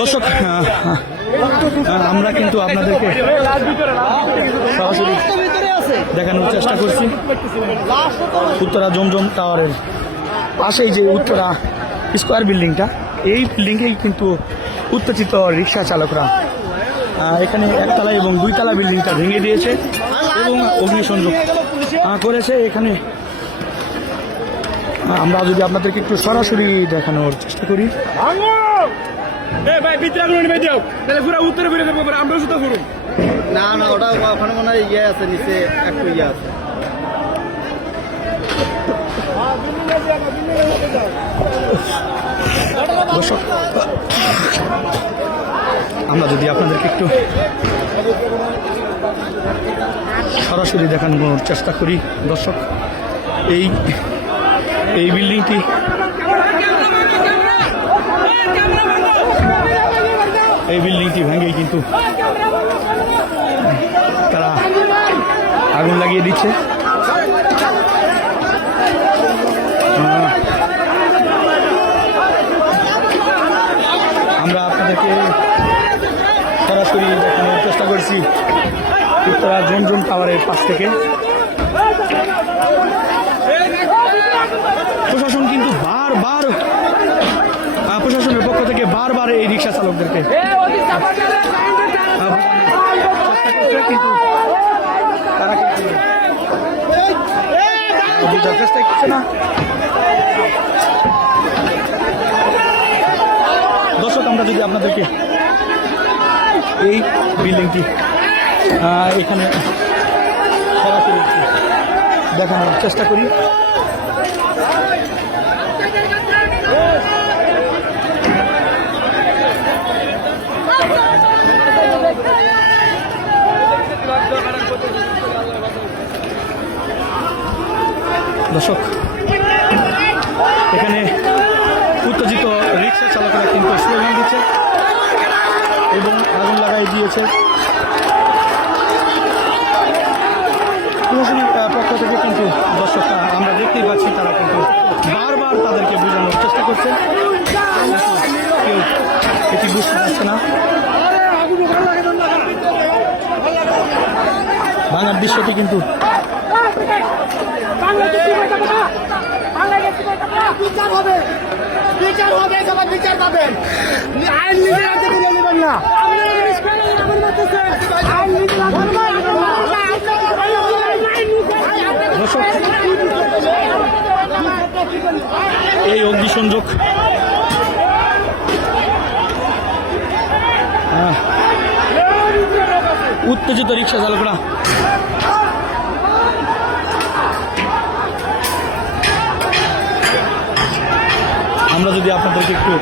দর্শক আমরা কিন্তু আপনাদেরকে সরাসরি দেখানোর চেষ্টা করছি উত্তরা জমজম টাওয়ারের পাশেই যে উত্তরা স্কোয়ার বিল্ডিংটা, এই বিল্ডিংয়েই কিন্তু উত্তেজিত রিক্সা চালকরা এখানে একতলা এবং দুইতলা বিল্ডিংটা ভেঙে দিয়েছে এবং অগ্নিসংযোগ করেছে। এখানে আমরা যদি আপনাদেরকে একটু সরাসরি দেখানোর চেষ্টা করি। না না, ওটা ওখানে মনে হয় ইয়ে আছে, নিচে একটু ইয়ে আছে। দর্শক আমরা যদি আপনাদেরকে একটু সরাসরি দেখানোর চেষ্টা করি। দর্শক এই বিল্ডিংটি ভেঙেই কিন্তু তারা আগুন লাগিয়ে দিচ্ছে। আমরা আপনাদেরকে সরাসরি দেখানোর চেষ্টা করছি উত্তরা জমজম টাওয়ারের পাশ থেকে। প্রশাসন কিন্তু প্রশাসনের পক্ষ থেকে বারবার এই রিক্সা চালকদেরকে কিন্তু তারা কিন্তু চেষ্টা করছে না। দর্শক আমরা যদি আপনাদেরকে এই বিল্ডিংটি এখানে সরাসরি দেখানোর চেষ্টা করি। দর্শক এখানে উত্তেজিত রিক্সা চালকেরা কিন্তু স্লোগান দিচ্ছে এবং আগুন লাগাই দিয়েছে। প্রশাসনের পক্ষ থেকে কিন্তু দর্শকরা আমরা দেখতেই পাচ্ছি তারা কিন্তু বারবার তাদেরকে বোঝানোর চেষ্টা করছে, কেউ এটি বুঝতে পারছে না। ভাঙার দৃশ্যটি কিন্তু বিচার পাবেন, আইন নেবেন না। এই অগ্নিসংযোগ উত্তেজিত রিক্সা চালকরা আমরা যদি আপনাদেরকে একটু